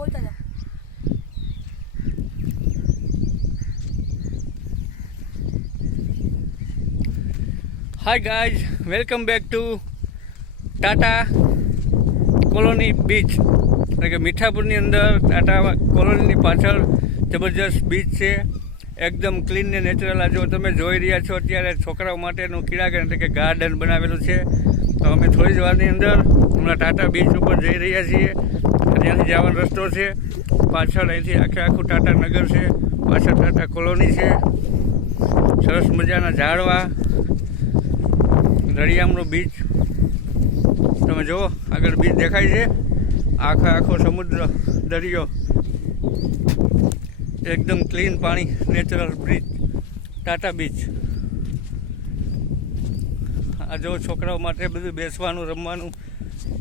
બોલતા જાઓ. Hi guys, welcome back to Tata colony beach. એટલે કે મીઠાપુરની અંદર ટાટા કોલોનીની પાછળ જબરજસ્ત બીચ છે, એકદમ ક્લીન ને નેચરલ. આ જો તમે જોઈ રહ્યા છો અત્યારે છોકરાઓ માટેનું ક્રીડાગાર એટલે કે ગાર્ડન બનાવેલું છે. તો અમે થોડી જ વારની અંદર હમણાં ટાટા બીચ ઉપર જઈ રહ્યા છીએ. ત્યાંથી જવાનો રસ્તો છે. પાછળ અહીંથી આખું ટાટા નગર છે, પાછળ ટાટા કોલોની છે, સરસ મજાના ઝાડવા, દરિયામનો બીચ. તમે જુઓ આગળ બીચ દેખાય છે, આખો સમુદ્ર, દરિયો, એકદમ ક્લીન પાણી, નેચરલ બીચ, ટાટા બીચ. આ જો છોકરાઓ માટે બધું બેસવાનું, રમવાનું,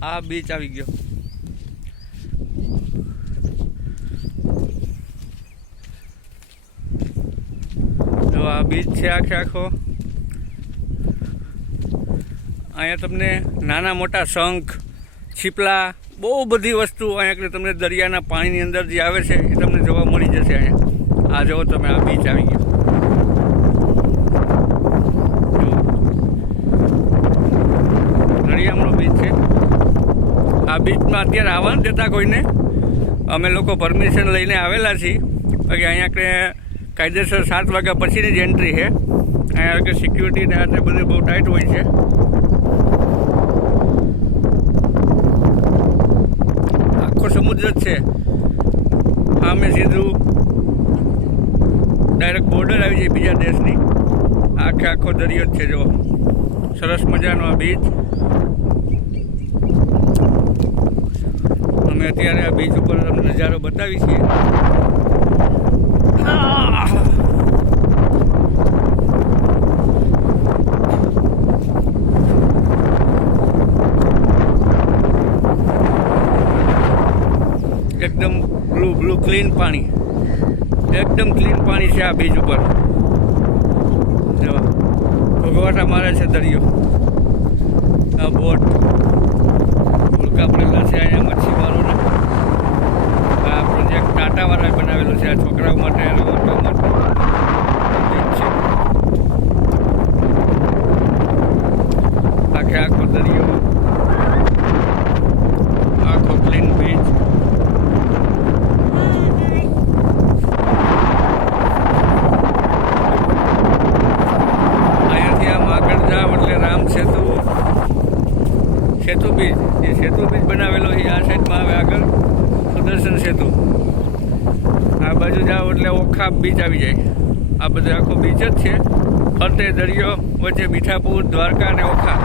આ બીચ આવી ગયો. જો આ બીચ છે આખો. અહીંયા તમને નાના મોટા શંખ, છીપલા, બહુ બધી વસ્તુ અહીંયા તમને દરિયાના પાણીની અંદર જે આવે છે એ તમને જોવા મળી જશે અહીંયા. આ જુઓ તમે, આ બીચ આવી ગયો. દરિયાનો બીચ છે. આ બીચમાં અત્યારે આવવા નથી દેતા કોઈને. અમે લોકો પરમિશન લઈને આવેલા છીએ. બાકી અહીંયા કાયદેસર 7 વાગ્યા પછીની જ એન્ટ્રી છે. અહીંયા સિક્યુરિટી ને આ બધું બહુ ટાઈટ હોય છે. સમુદ્ર જ છે સામે, સીધું ડાયરેક્ટ બોર્ડર આવી જાય બીજા દેશની. આખો દરિયો જ છે. જો સરસ મજાનો આ બીચ. અમે અત્યારે આ બીચ ઉપર તમને નજારો બતાવી છીએ. એકદમ બ્લુ ક્લીન પાણી, એકદમ ક્લીન પાણી છે આ બીચ ઉપર. ભગવાટા મારે છે દરિયો. આ બોટ ઉડકા પડેલા છે અહીંયા મચ્છીમારોને. આ પ્રોજેક્ટ ટાટાવાળાએ બનાવેલો છે, આ છોકરાઓ માટે, રમતો માટે છે. આખો દરિયો, આખો ક્લીન બીચ. સેતુ બીચ, જે સેતુ બીચ બનાવેલો છે આ સાઈડમાં આવે આગળ સુદર્શન સેતુ. આ બાજુ જાઓ એટલે ઓખા બીચ આવી જાય. આ બધો આખો બીચ જ છે. ફરતે દરિયો, વચ્ચે મીઠાપુર, દ્વારકા અને ઓખા.